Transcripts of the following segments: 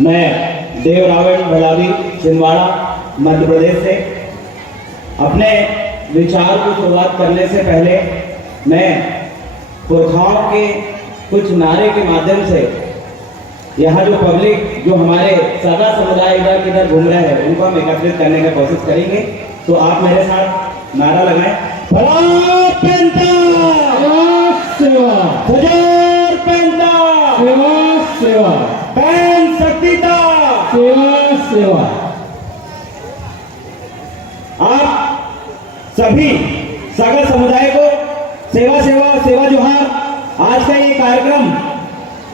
मैं देव रावण भलावी छिंदवाड़ा मध्य प्रदेश से अपने विचार को शुरुआत करने से पहले मैं पुरखाओं के कुछ नारे के माध्यम से यहाँ जो पब्लिक जो हमारे सगा समुदाय इधर किधर घूम रहे हैं उनको हम एकत्रित करने का कोशिश करेंगे। तो आप मेरे साथ नारा लगाएं, फलाट पेंटा सेवा, हजार पेंटा सेवा, पैन शक्तिता सेवा। आप सभी सागर समुदाय को सेवा सेवा सेवा जोहार। आज का ये कार्यक्रम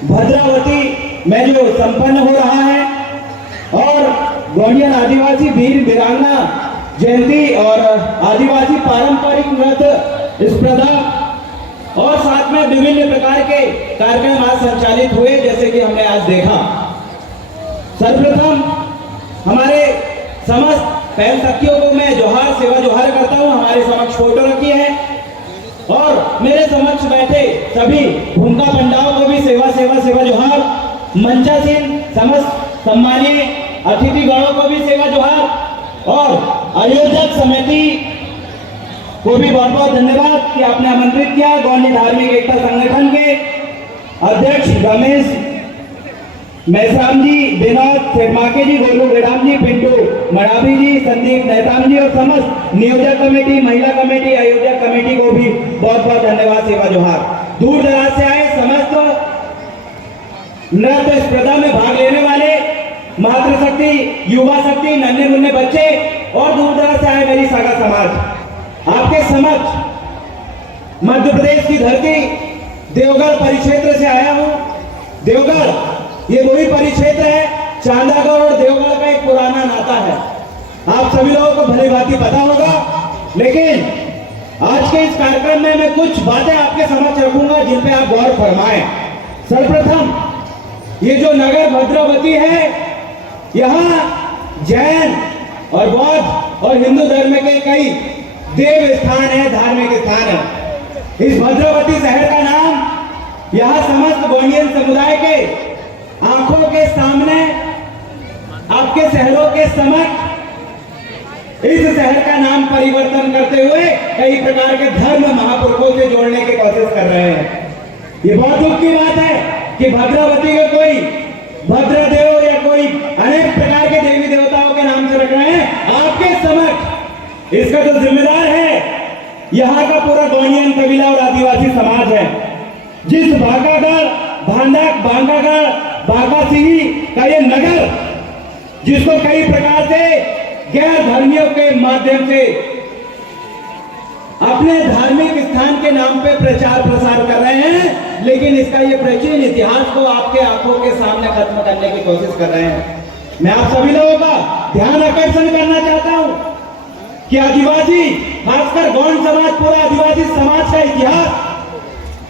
भद्रावती में जो संपन्न हो रहा है और गोंडियन आदिवासी वीर वीरांगना जयंती और आदिवासी पारंपरिक नृत्य स्पर्धा और साथ में विभिन्न प्रकार के कार्यक्रम आज संचालित हुए, जैसे कि हमने आज देखा। सर्वप्रथम हमारे समस्त पहल शक्तियों को मैं जोहार सेवा जोहार करता हूं। हमारे समक्ष फोटो रखी है और मेरे समक्ष बैठे सभी भूमिका पंडाओं को भी सेवा सेवा सेवा जोहार। मंचासीन समस्त सम्मानीय अतिथिगणों को भी सेवा जोहार और आयोजक समिति को भी बहुत बहुत धन्यवाद कि आपने आमंत्रित किया। गोंडी धार्मिक एकता संगठन के अध्यक्ष रमेश मेहसाम जी, विनोद शेरमाके जी, गोलू गेडाम जी, पिंटू मड़ावी जी, संदीप नेताम जी और समस्त नियोजक कमेटी, महिला कमेटी, आयोजक कमेटी को भी बहुत बहुत धन्यवाद सेवा जोहार। दूर दराज से आए समस्त नृत्य स्पर्धा में भाग लेने वाले मातृशक्ति, युवा शक्ति, नन्हे मुन्ने बच्चे और दूर दराज से आए मेरी सागा समाज, आपके समक्ष मध्य प्रदेश की धरती देवगढ़ परिक्षेत्र से आया हूं। देवगढ़ ये वही परिक्षेत्र है, चांदागढ़ और देवगढ़ का एक पुराना नाता है, आप सभी लोगों को भली भांति पता होगा। लेकिन आज के इस कार्यक्रम में मैं कुछ बातें आपके समक्ष रखूंगा जिन पे आप गौर फरमाएं। सर्वप्रथम ये जो नगर भद्रावती है, यहाँ जैन और बौद्ध और हिंदू धर्म के कई देव स्थान है, धार्मिक स्थान है। इस भद्रावती शहर का नाम यहाँ समस्त गोंडियन समुदाय के आंखों के सामने आपके शहरों के समक्ष इस शहर का नाम परिवर्तन करते हुए कई प्रकार के धर्म महापुरुषों से जोड़ने की कोशिश कर रहे हैं। ये बहुत दुख की बात है कि भद्रावती को कोई भद्रदेव या कोई अनेक प्रकार के देवी देवताओं के नाम से रख रहे हैं। आपके समक्ष इसका जो जिम्मेदार है यहाँ का पूरा गोंडियन कबीला और आदिवासी समाज है। जिस भागागढ़, बांगागढ़, बागासिही का ये नगर, जिसको कई प्रकार से गैर धर्मियों के माध्यम से अपने धार्मिक स्थान के नाम पे प्रचार प्रसार कर रहे हैं, लेकिन इसका ये प्राचीन इतिहास को आपके आंखों के सामने खत्म करने की कोशिश कर रहे हैं। मैं आप सभी लोगों का ध्यान आकर्षण करना चाहता हूं कि आदिवासी, खासकर गौंड समाज, पूरा आदिवासी समाज का इतिहास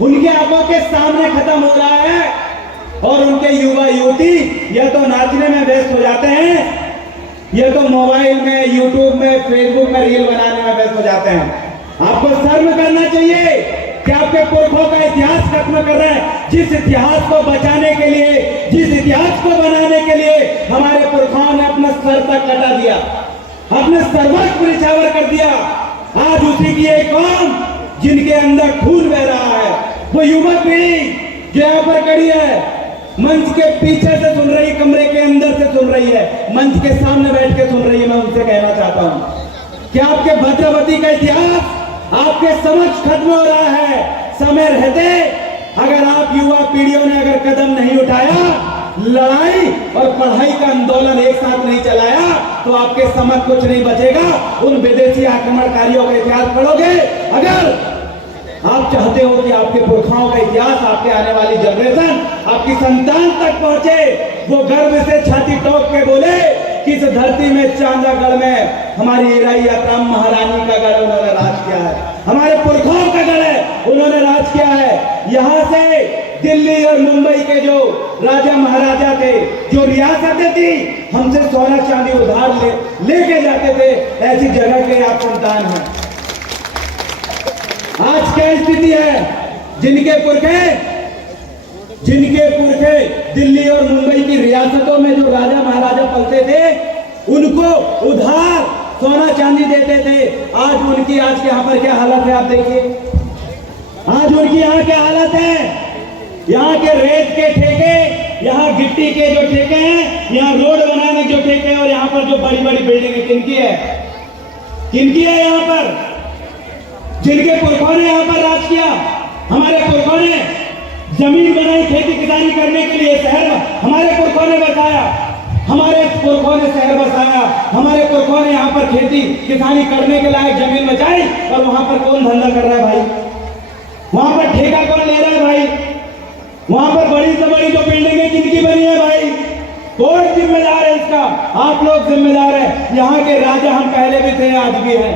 उनके आंखों के सामने खत्म हो रहा है और उनके युवा युवती या तो नाचने में व्यस्त हो जाते हैं या तो मोबाइल में, यूट्यूब में, फेसबुक में रील बनाने में व्यस्त हो जाते हैं। आपको शर्म करना चाहिए कि आपके पुरखों का इतिहास खत्म कर रहे हैं। जिस इतिहास को बचाने के लिए, जिस इतिहास को बनाने के लिए हमारे पुरखों ने अपना सर तक कटा दिया, अपने सर्वस्व निछावर कर दिया, आज उसी की एक कौम जिनके अंदर खून बह रहा है, वो युवा पीढ़ी जो यहाँ पर खड़ी है, मंच के पीछे से सुन रही, कमरे के अंदर से सुन रही है, मंच के सामने बैठ के सुन रही है। मैं उनसे कहना चाहता हूँ कि आपके भद्रावती का इतिहास आपके समक्ष खत्म हो रहा है। समय रहते अगर आप युवा पीढ़ियों ने अगर कदम नहीं उठाया, लड़ाई और पढ़ाई का आंदोलन एक साथ नहीं चलाया, तो आपके समक्ष कुछ नहीं बचेगा। उन विदेशी आक्रमणकारियों का इतिहास पढ़ोगे। अगर आप चाहते हो कि आपके पुरखाओं का इतिहास, आपके आने वाली जनरेशन, आपकी संतान तक पहुंचे, वो गर्व से छाती ठोक के बोले कि इस धरती में, चांदागढ़ में हमारी ईराई यात्राम महारानी का गढ़ उन्होंने राज किया है, हमारे पुरखाओं का गढ़ है, उन्होंने राज किया है। यहाँ से दिल्ली और मुंबई के जो राजा महाराजा थे, जो रियासतें थी, हमसे सोना चांदी उधार लेके जाते थे। ऐसी जगह के आप संतान हैं। आज क्या स्थिति है? जिनके पुरखे जिनके पुरखे दिल्ली और मुंबई की रियासतों में जो राजा महाराजा पलते थे, उनको उधार सोना चांदी देते थे। आज उनकी आज के यहाँ पर क्या हालत है आप देखिए। आज उनकी यहाँ क्या हालत है। यहाँ के रेत के ठेके, यहाँ गिट्टी के जो ठेके हैं, यहाँ रोड बनाने के जो ठेके हैं, और यहाँ पर जो बड़ी बड़ी बिल्डिंग किनकी है, किनकी है यहाँ पर? जिनके पुरखों ने यहाँ पर राज किया। हमारे पुरखों ने जमीन बनाई खेती किसानी करने के लिए, शहर हमारे पुरखों ने बसाया, हमारे पुरखों ने शहर बसाया, हमारे पुरखों ने यहाँ पर खेती किसानी करने के लायक जमीन बचाई। और वहां पर कौन धंधा कर रहा है भाई? वहां पर ठेका कौन ले रहा है भाई? वहां पर बड़ी से बड़ी जो बिल्डिंगें किनकी बनी है भाई? कौन जिम्मेदार है इसका? आप लोग जिम्मेदार है। यहाँ के राजा हम पहले भी थे, आज भी हैं।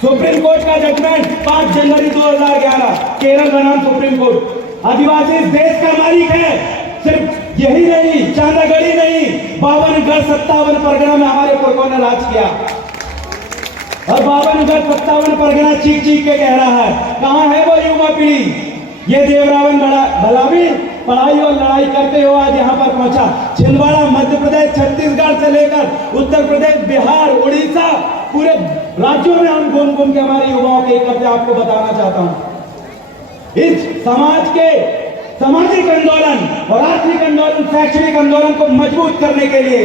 सुप्रीम कोर्ट का जजमेंट 5 जनवरी 2011, केरल बनाम सुप्रीम कोर्ट। आदिवासी इस देश का मालिक है। सिर्फ यही नहीं, चांदागढ़ी नहीं, 52 57 परगना में हमारे पुरखों ने राज किया। और 52 57 परगना चीख चीख के कह रहा है, कहां है वो युवा पीढ़ी? ये देवरावन भला भी पढ़ाई और लड़ाई करते हुए आज यहाँ पर पहुंचा। छिंदवाड़ा, मध्य प्रदेश, छत्तीसगढ़ से लेकर उत्तर प्रदेश, बिहार, उड़ीसा, पूरे राज्यों में हम घूम घूम के हमारे युवाओं के करते आपको बताना चाहता हूं। इस समाज के सामाजिक आंदोलन और आर्थिक आंदोलन, शैक्षणिक आंदोलन को मजबूत करने के लिए,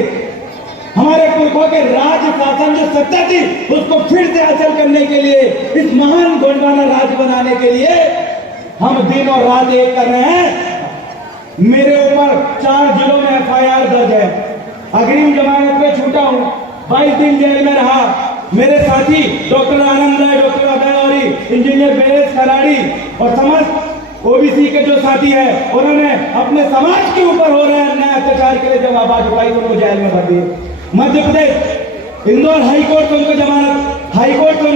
हमारे पुरखों के राज शासन जो सत्ता थी उसको फिर से हासिल करने के लिए, इस महान गोंडवाना राज बनाने के लिए हम दिन और रात एक कर रहे हैं। मेरे ऊपर 4 जिलों में FIR दर्ज है। अग्रिम जमानत पे छूटा हूं, 22 दिन जेल में रहा। मेरे साथी डॉक्टर आनंद राय, डॉक्टर अभय गौरी, इंजीनियर बेरेश खराड़ी और समस्त OBC के जो साथी है, उन्होंने अपने समाज के ऊपर हो रहे अन्याय अत्याचार के लिए जब आवाज उठाई तो उनको जेल में भर दिए। मध्य प्रदेश इंदौर हाई कोर्ट को उनको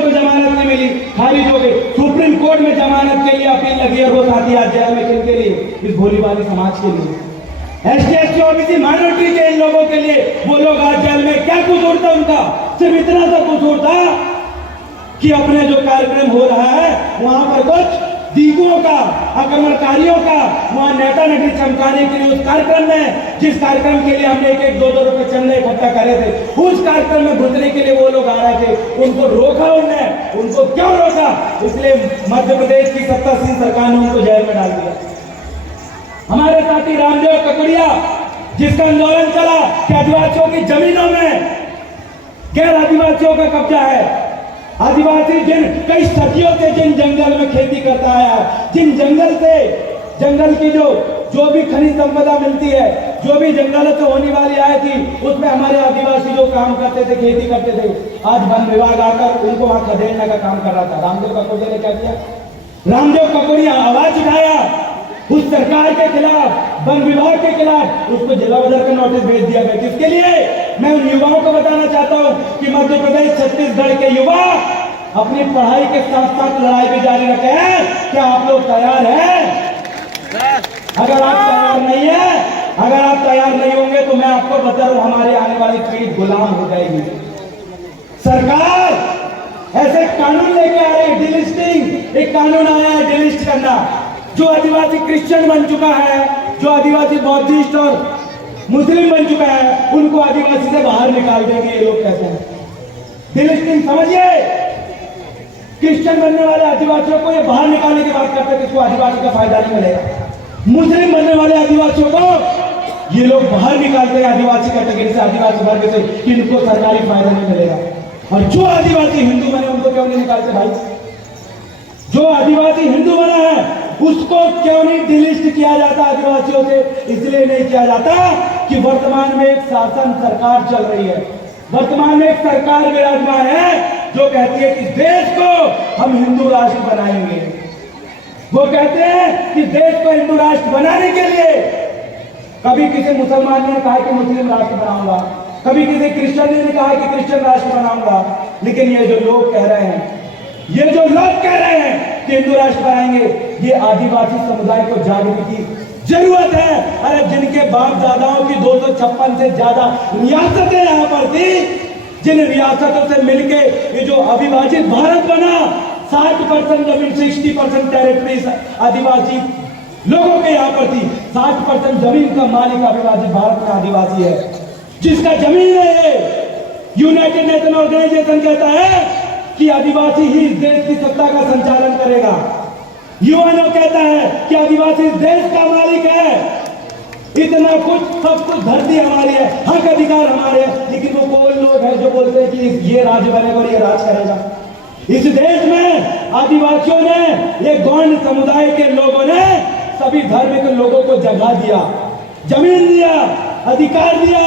जमानत नहीं मिली, खारिज हो गई। सुप्रीम कोर्ट में जमानत के लिए अपील लगी और वो साथी आज जेल में किनके लिए? इस भोलीभाली समाज के लिए, ST SC OBC माइनॉरिटी के इन लोगों के लिए। वो लोग आज जेल में, क्या कसूर था उनका? सिर्फ इतना सा कसूर था कि अपने जो कार्यक्रम हो रहा है वहां पर कुछ दीपुओं का, आक्रमणकारियों का वहां नेता नटी चमकाने के लिए, उस कार्यक्रम में जिस कार्यक्रम के लिए हमने 1-1 2-2 रुपए चंदे इकट्ठा करे थे, उस कार्यक्रम में घुसने के लिए वो लोग आ रहे थे। उनको रोका उनने। उनको क्यों रोका? इसलिए मध्य प्रदेश की सत्तासीन सरकार ने उनको जेल में डाल दिया। हमारे साथी रामदेव ककड़िया, जिसका आंदोलन चला कि आदिवासियों की जमीनों में गैर आदिवासियों का कब्जा है। आदिवासी जिन कई सदियों से जिन जंगल में खेती करता है, जिन जंगल की जो भी खनिज संपदा मिलती है, जो भी जंगलों से होने वाली आय थी, उसमें हमारे आदिवासी जो काम करते थे, खेती करते थे, आज वन विभाग आकर उनको वहां खदेड़ने का काम कर रहा था। रामदेव ककड़िया ने क्या किया? रामदेव ककड़िया आवाज उठाया उस सरकार के खिलाफ, वन विभाग के खिलाफ, उसको जिला बदर का नोटिस भेज दिया गया। किसके लिए? मैं उन युवाओं को बताना चाहता हूं कि मध्य प्रदेश, छत्तीसगढ़ के युवा अपनी पढ़ाई के साथ साथ लड़ाई भी जारी रखे हैं। क्या आप लोग तैयार हैं? अगर आप तैयार नहीं है, अगर आप तैयार नहीं होंगे तो मैं आपको बता रहा हूं, हमारे आने वाली पीढ़ी गुलाम हो जाएगी। सरकार ऐसे कानून लेके आ रही, डिलिस्टिंग, एक कानून आया है डिलिस्ट करना। जो आदिवासी क्रिश्चियन बन चुका है, जो आदिवासी बौद्धिस्ट और मुस्लिम बन चुका है, उनको आदिवासी से बाहर निकाल देंगे, ये लोग कहते हैं। डिलिस्टिंग समझिए, क्रिश्चियन बनने वाले आदिवासियों को ये बाहर निकालने की बात करते हैं, किसको आदिवासी का फायदा नहीं मिलेगा। मुस्लिम बनने वाले आदिवासियों को ये लोग बाहर निकालते हैं आदिवासी कैटेगरी से, आदिवासी वर्ग से, कि इनको सरकारी फायदा नहीं मिलेगा। और जो आदिवासी हिंदू बने उनको क्यों नहीं निकालते भाई? जो आदिवासी हिंदू बना है उसको क्यों नहीं डिलिस्ट किया जाता आदिवासियों से? इसलिए नहीं किया जाता कि वर्तमान में एक शासन सरकार चल रही है, वर्तमान में एक सरकार विराजमान है जो कहती है कि देश को हम हिंदू राष्ट्र बनाएंगे। वो कहते हैं कि देश को हिंदू राष्ट्र बनाने के लिए कभी किसी मुसलमान ने कहा कि मुस्लिम राष्ट्र बनाऊंगा, कभी किसी क्रिश्चियन ने कहा कि क्रिश्चियन राष्ट्र बनाऊंगा। लेकिन ये जो लोग कह रहे हैं, ये जो लोग कह रहे हैं कि हिंदू राष्ट्र बनाएंगे, ये आदिवासी समुदाय को जागने की जरूरत है। अरे जिनके बाप दादाओं की 256 से ज्यादा रियासतें यहाँ पर थी, जिन रियासतों से मिलके ये जो अविभाजित भारत बना, 60% जमीन, 60% टेरिटरीज आदिवासी लोगों के यहाँ पर थी। 60% जमीन का मालिक आदिवासी भारत में आदिवासी है। जिसका जमीन है, यूनाइटेड नेशन ऑर्गेनाइजेशन कहता है कि आदिवासी ही इस देश की सत्ता का संचालन करेगा। यूएनओ कहता है कि आदिवासी इस देश का मालिक है। इतना कुछ, सब कुछ धरती हमारी है, हक अधिकार हमारे हैं। लेकिन वो कौन लोग हैं जो बोलते हैं कि ये राज्य बनेगा और ये राज करेगा। इस देश में आदिवासियों ने, एक गौंड समुदाय के लोगों ने सभी धर्म के लोगों को जगह दिया, जमीन दिया, अधिकार दिया,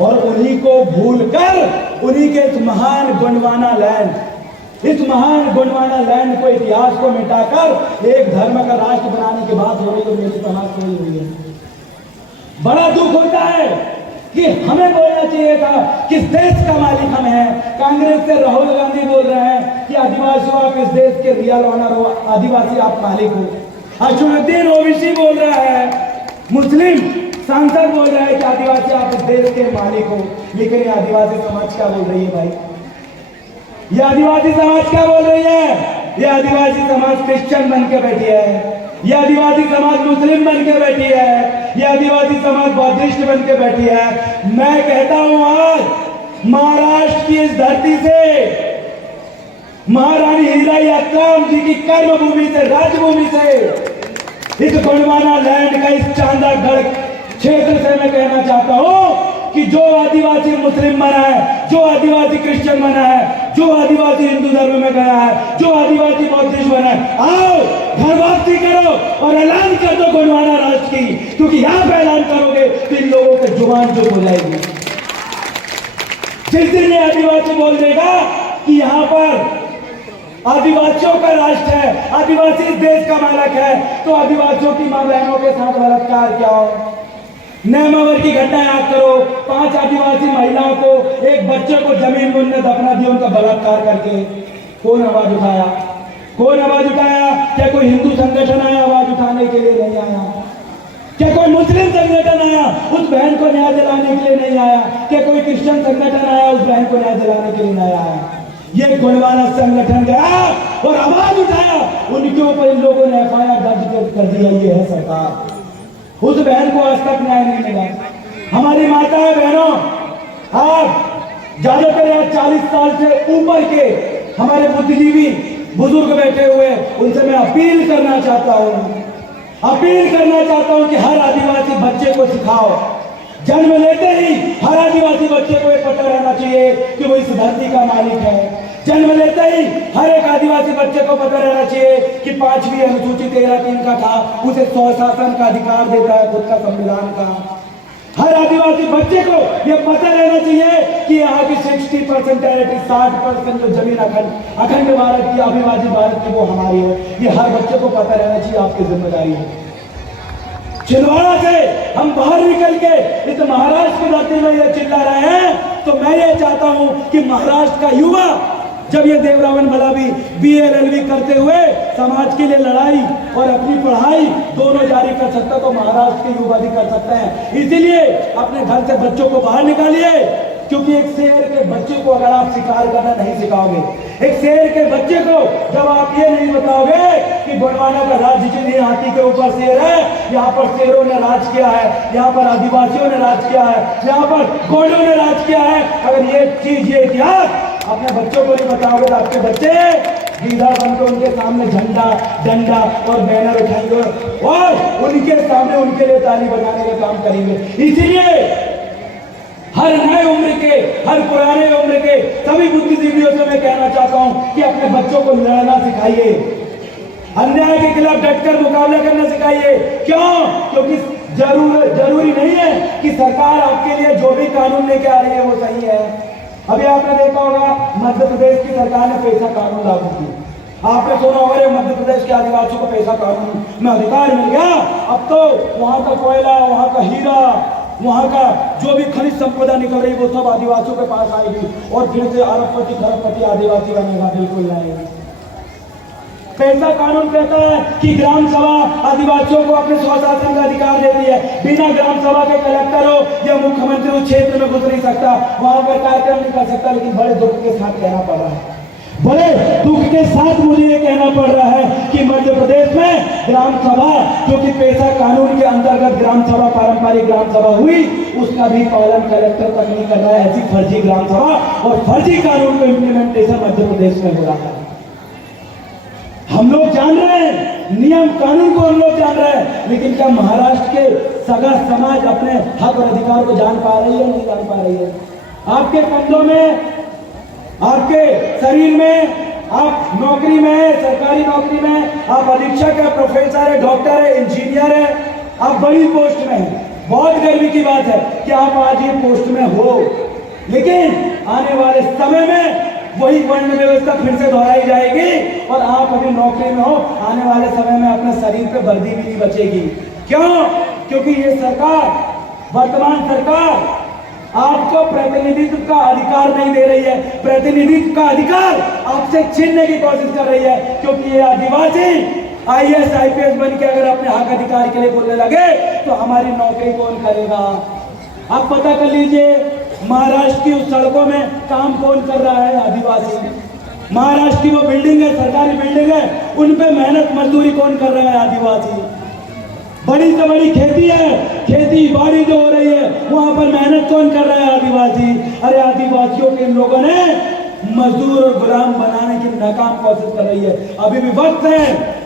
और उन्हीं को भूलकर उन्हीं के इस महान गोंडवाना लैंड, इस महान गोंडवाना लैंड को, इतिहास को मिटाकर एक धर्म का राष्ट्र बनाने की बात हो रही है। मेरी समाज सोई हुई है। बड़ा दुख होता है कि हमें बोलना चाहिए था कि इस देश का मालिक हम हैं। कांग्रेस से राहुल गांधी बोल रहे हैं कि आदिवासियों आप इस देश के रियल ऑनर हो, आदिवासी आप मालिक हो। अशुरुद्दीन ओवैसी बोल रहा है, मुस्लिम सांसद बोल रहे हैं कि आदिवासी आप इस देश के मालिक हो। लेकिन ये आदिवासी समाज क्या बोल रही है भाई? ये आदिवासी समाज क्या बोल रही है? ये आदिवासी समाज क्रिश्चियन बन के बैठी है, ये आदिवासी समाज मुस्लिम बन के बैठी है, ये आदिवासी समाज बौद्धिस्ट बन के बैठी है। मैं कहता हूं आज महाराष्ट्र की इस धरती से, महारानी हीरा यात्राम जी की कर्म भूमि से, राजभूमि से, इस गोंडवाना लैंड का, इस चांदागढ़ क्षेत्र से मैं कहना चाहता हूं कि जो आदिवासी मुस्लिम बना है, जो आदिवासी क्रिश्चियन बना है, जो आदिवासी हिंदू धर्म में गया है, जो आदिवासी बौद्धिस्ट बना है, आओ घर वापसी करो और ऐलान कर दो गोंडवाना राष्ट्र की। क्योंकि यहां पर ऐलान करोगे तो इन लोगों के जुबान चुप हो जाएगी। जिस दिन ये आदिवासी बोल देगा कि यहां पर आदिवासियों का राष्ट्र है, आदिवासी इस देश का मालिक है, तो आदिवासियों की मां बहनों के साथ बलात्कार क्या हो? नेमावर की घटना याद करो। 5 आदिवासी महिलाओं को, एक बच्चे को जमीन में उन्होंने दफना दिया, उनका बलात्कार करके। कौन आवाज उठाया? कौन आवाज उठाया? क्या कोई हिंदू संगठन आया आवाज उठाने के लिए? नहीं आया। क्या कोई मुस्लिम संगठन आया उस बहन को न्याय दिलाने के लिए? नहीं आया। क्या कोई क्रिश्चियन संगठन आया उस बहन को न्याय दिलाने के लिए? नहीं आया। ये गोंडवाना संगठन गया और आवाज उठाया, उनके ऊपर इन लोगों ने एफआईआर दर्ज कर दिया। ये है सरकार। उस बहन को आज तक न्याय नहीं मिला। हमारी माताएं बहनों, आप ज्यादातर यहाँ 40 साल से ऊपर के हमारे बुद्धिजीवी बुजुर्ग बैठे हुए, उनसे मैं अपील करना चाहता हूँ कि हर आदिवासी बच्चे को सिखाओ, जन्म लेते ही हर आदिवासी बच्चे को ये पता रहना चाहिए कि वो इस धरती का मालिक है। जन्म लेते ही हर एक आदिवासी बच्चे को पता रहना चाहिए कि 5वीं अनुसूची 13(3) का था, उसे स्वशासन का अधिकार देता है, खुद का संविधान का। हर आदिवासी बच्चे को यह पता रहना चाहिए कि यहाँ की 60% टेरिटरी, 60% जो जमीन अखंड भारत की, अविभाजित भारत की, वो हमारी है। ये हर बच्चे को पता रहना चाहिए, आपकी जिम्मेदारी है। छिंदवाड़ा से हम बाहर निकल के इस महाराष्ट्र की धरती में ये चिल्ला रहे हैं, तो मैं ये चाहता हूं कि महाराष्ट्र का युवा जब ये देवरावन भलावी BA LLB करते हुए समाज के लिए लड़ाई और अपनी पढ़ाई दोनों जारी कर सकता, तो महाराष्ट्र के युवा भी कर सकते हैं। इसीलिए अपने घर से बच्चों को बाहर निकालिए, क्योंकि एक शेर के बच्चे को अगर आप शिकार करना नहीं सिखाओगे, एक शेर के बच्चे को जब आप ये नहीं बताओगे कि गोंडवाना का राज्य जितनी हाथी के ऊपर शेर है, यहाँ पर शेरों ने राज किया है, यहाँ पर आदिवासियों ने राज किया है, यहाँ पर गोंडों ने राज किया है, अगर ये चीज, ये इतिहास अपने बच्चों को नहीं बताओगे तो आपके बच्चे गीधा बनकर उनके सामने झंडा, डंडा और बैनर उठाएंगे और उनके सामने उनके लिए ताली बजाने का काम करेंगे। इसीलिए हर नए उम्र के, हर पुराने उम्र के सभी बुद्धिजीवियों से मैं कहना चाहता हूं कि अपने बच्चों को लड़ना सिखाइए, अन्याय के खिलाफ डटकर मुकाबला करना सिखाइए। क्यों? क्योंकि जरूरी नहीं है कि सरकार आपके लिए जो भी कानून लेके आ रही है वो सही है। अभी आपने देखा होगा मध्य प्रदेश की सरकार ने पैसा कानून लागू किया। आपने सुना होगा मध्य प्रदेश के आदिवासियों को पैसा कानून में अधिकार मिल गया, अब तो वहां का कोयला, वहां का हीरा, वहां का जो भी खनिज संपदा निकल रही वो सब आदिवासियों के पास आएगी और फिर से अरबपति खरबपति आदिवासी बनेगा। बिल्कुल नहीं। पैसा कानून कहता है कि ग्राम सभा आदिवासियों को अपने स्वशासन का अधिकार देती है। बिना ग्राम सभा के कलेक्टर हो या मुख्यमंत्री उस क्षेत्र में घुस नहीं सकता, वहां पर कार्यक्रम नहीं कर सकता। लेकिन बड़े दुख के साथ कहना पड़ रहा है, बड़े दुख के साथ मुझे ये कहना पड़ रहा है कि मध्य प्रदेश में ग्राम सभा, जो कि पेशा कानून के अंतर्गत ग्राम सभा, पारंपरिक ग्राम सभा हुई, उसका भी पालन कलेक्टर तक नहीं कर रहा है। ऐसी फर्जी ग्राम सभा और फर्जी कानून का इम्प्लीमेंटेशन मध्य प्रदेश में हो रहा है। हम लोग जान रहे हैं, नियम कानून को हम लोग जान रहे हैं, लेकिन क्या महाराष्ट्र के सगा समाज अपने हक और अधिकार को जान पा रही है? नहीं जान पा रही है। आपके कंधों में, आपके शरीर में, आप नौकरी में है, सरकारी नौकरी में, आप अधीक्षक है, प्रोफेसर है, डॉक्टर है, इंजीनियर है, आप बड़ी पोस्ट में हैं। बहुत गर्व की बात है कि आप आज ये पोस्ट में हो, लेकिन आने वाले समय में वही वर्ण व्यवस्था फिर से दोहराई जाएगी और आप अभी नौकरी में हो, आने वाले समय में अपने शरीर पे वर्दी भी नहीं बचेगी। क्यों? क्योंकि ये सरकार, वर्तमान सरकार आपको प्रतिनिधित्व का अधिकार नहीं दे रही है। प्रतिनिधित्व का अधिकार आपसे छीनने की कोशिश कर रही है, क्योंकि ये आदिवासी IAS IPS बन के अगर अपने हक अधिकार के लिए बोलने लगे तो हमारी नौकरी कौन करेगा? आप पता कर लीजिए, महाराष्ट्र की उस सड़कों में काम कौन कर रहा है? आदिवासी। महाराष्ट्र की वो बिल्डिंग है, सरकारी बिल्डिंग है, उन पे मेहनत मजदूरी कौन कर रहा है? आदिवासी। बड़ी से बड़ी खेती है, खेती बाड़ी जो हो रही है, वहां पर मेहनत कौन कर रहा है? आदिवासी। अरे आदिवासियों के इन लोगों ने मजदूर और गुलाम बनाने की नाकाम कोशिश कर रही है। अभी भी वक्त है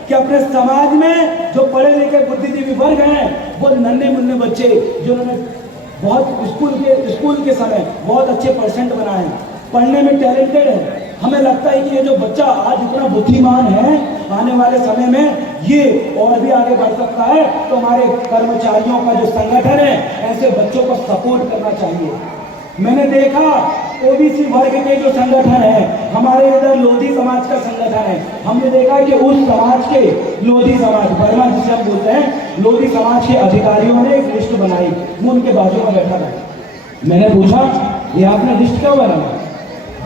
कि अपने समाज में जो पढ़े लिखे बुद्धिजीवी वर्ग हैं, वो नन्हे मुन्ने बच्चे जिन्होंने बहुत स्कूल के समय बहुत अच्छे परसेंट बनाए, पढ़ने में टैलेंटेड है, हमें लगता है कि ये जो बच्चा आज इतना बुद्धिमान है, आने वाले समय में ये और भी आगे बढ़ सकता है। तो हमारे कर्मचारियों का जो संगठन है, ऐसे बच्चों को सपोर्ट करना चाहिए। मैंने देखा ओबीसी वर्ग के जो संगठन है, हमारे इधर लोधी समाज का संगठन है, हमने देखा कि उस समाज के लोधी समाज, वर्मा जिसे हम बोलते हैं, लोधी समाज के अधिकारियों ने एक लिस्ट बनाई। मैं उनके बाजू में बैठा था, मैंने पूछा ये आपने लिस्ट क्यों बनाया?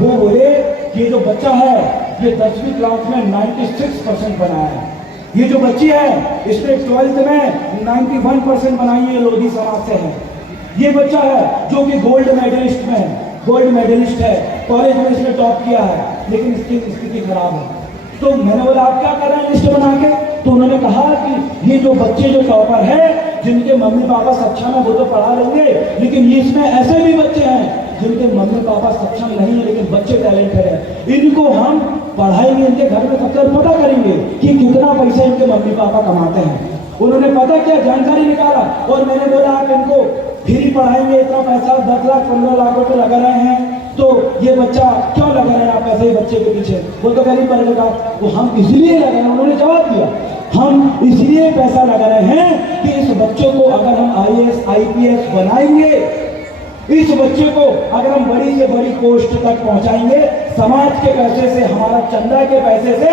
वो बोले कि ये जो बच्चा है, ये 10वीं क्लास में 96% बनाया है। ये जो बच्ची है, इसने 12th में 91% बनाई है, लोधी समाज से है। ये बच्चा है जो कि गोल्ड मेडलिस्ट में है, गोल्ड मेडलिस्ट है, कॉलेज में इसने टॉप किया है, लेकिन इसकी स्थिति खराब है। तो मैंने बोला आप क्या कर रहे हैं लिस्ट बना के? तो उन्होंने कहा कि ये जो बच्चे जो टॉपर है, जिनके मम्मी पापा सक्षम है, वो तो पढ़ा लेंगे, लेकिन ये इसमें ऐसे भी बच्चे हैं जिनके मम्मी पापा सक्षम नहीं है, लेकिन बच्चे टैलेंटेड है। इनको हम पढ़ाएंगे, इनके घर में सबसे पता करेंगे कि कितना पैसा इनके मम्मी पापा कमाते हैं। उन्होंने पता क्या जानकारी निकाला, और मैंने बोला आप इनको फ्री पढ़ाएंगे, इतना पैसा 10 लाख 15 लाख रुपए लगा रहे हैं, तो ये बच्चा क्यों लगा रहे हैं आप ऐसे ही बच्चे के पीछे? वो तो गरीब पढ़ेगा। वो हम इसलिए लगा रहे हैं, उन्होंने जवाब दिया, हम इसलिए पैसा लगा रहे हैं कि इस बच्चों को अगर हम IAS IPS बनाएंगे, इस बच्चे को अगर हम बड़ी से बड़ी पोस्ट तक पहुंचाएंगे समाज के पैसे से, हमारा चंदा के पैसे से,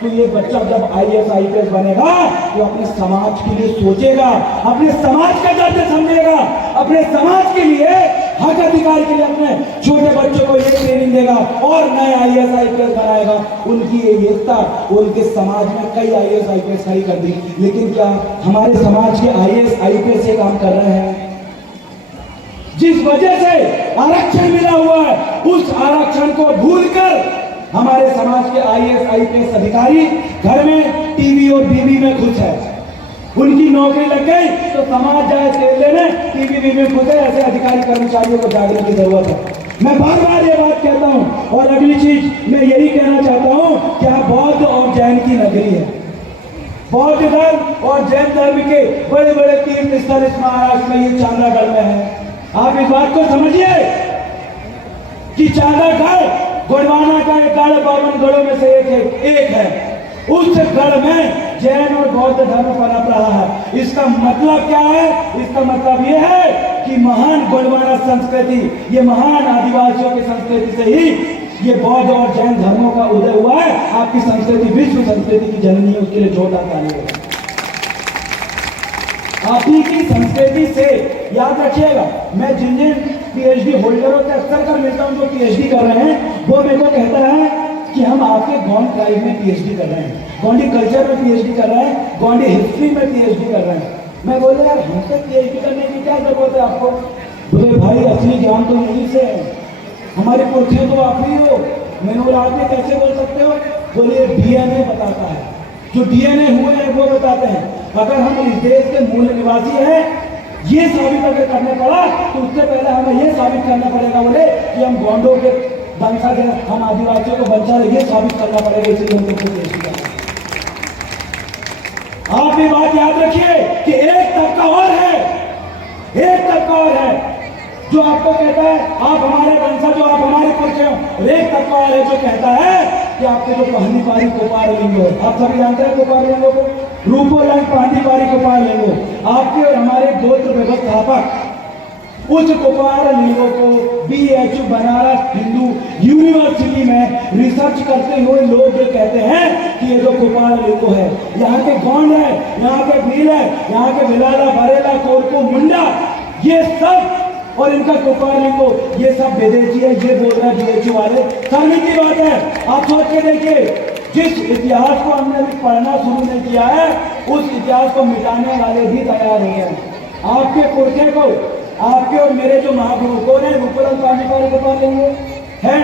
तो ये बच्चा जब IAS IPS बनेगा तो अपने समाज के लिए सोचेगा, अपने समाज का दर्द समझेगा, अपने समाज के लिए हक अधिकार के लिए अपने छोटे बच्चों को ये ट्रेनिंग देगा और नए IAS IPS बनाएगा। उनकी ये एकता, उनके समाज में कई IAS IPS खड़ी कर दी, लेकिन क्या हमारे समाज के IAS IPS ये काम कर रहे हैं? जिस वजह से आरक्षण मिला हुआ है, उस आरक्षण को भूलकर हमारे समाज के IAS IPS अधिकारी घर में टीवी और बीवी में खुश है। उनकी नौकरी लग गई तो समाज जाए तेल लेने, टीवी बीवी में खुश है। ऐसे अधिकारी कर्मचारियों को जागने की जरूरत है। मैं बार बार ये बात कहता हूँ। और अगली चीज मैं यही कहना चाहता हूँ, क्या बौद्ध और जैन की नगरी है। बौद्ध धर्म और जैन धर्म के बड़े बड़े तीर्थ स्थल इस महाराष्ट्र में, ये चांदागढ़ में है। आप इस बात को समझिए कि चांदागढ़ गोंडवाना का एक गढ़ 52 गढ़ों में से एक है। उस गढ़ में जैन और बौद्ध धर्म पनप रहा है। इसका मतलब क्या है? इसका मतलब यह है कि महान गोंडवाना संस्कृति, ये महान आदिवासियों की संस्कृति से ही ये बौद्ध और जैन धर्मों का उदय हुआ है। आपकी संस्कृति विश्व संस्कृति की जननी है, उसके लिए जोरदार ताली हो। आप ही की संस्कृति से, याद रखिएगा, मैं जिन जिन PhD होल्डरों से अक्सर कर मिलता हूँ जो PhD कर रहे हैं, वो मेरे को कहता है कि हम आपके गोंड ट्राइब में PhD कर रहे हैं, गोंडी कल्चर में PhD कर रहे हैं, गोंडी हिस्ट्री में PhD कर रहे हैं। मैं बोले यार हमसे PhD करने की क्या जरूरत है आपको? बोले भाई असली ज्ञान तो यहीं से है, हमारे पुरखे तो आप ही हो। मैंने बोला आप ये कैसे बोल सकते हो? बोले डीएनए बताता है, जो डीएनए हुए हैं वो बताते हैं। अगर हम इस देश के मूल निवासी हैं ये साबित अगर करने पड़ा तो उससे पहले हमें ये साबित करना पड़ेगा बोले कि हम गोंडों के वंशज हैं, हम आदिवासियों को वंशज है, ये साबित करना पड़ेगा। इसलिए हम तुमको पेश किया। आप ये बात याद रखिए कि एक तबका और है, एक तबका और है जो आपको कहता है आप हमारे वंशज हो, आप हमारे पुरखे हो। और एक तबका और है जो कहता है कि आपके जो पहली पारी कोपार लिंगो है, आप सभी जानते हैं कोपार लिंगो को, रूपो लंग पहली पारी कोपार लिंगो, आपके और हमारे गोत्र व्यवस्थापक उस कोपार लिंगो को BHU बनारस हिंदू यूनिवर्सिटी में रिसर्च करते हुए लोग ये कहते हैं कि ये जो कोपार लिंगो है, यहाँ के गौंड है, यहाँ के भील है, यहाँ के भिलाला बरेला कोरको मुंडा, ये सब और इनका कोपार लिंगो ये सब विदेशी है, ये बोल रहे हैं BHU वाले। शर्म की बात है। आप सोच के देखिए, जिस इतिहास को हमने अभी पढ़ना शुरू नहीं किया है उस इतिहास को मिटाने वाले भी तैयार नहीं है। आपके पुरखे को, आपके और मेरे जो महागुरु कौन है, रूपलाल पानीपाल गोपाल लिंगो है।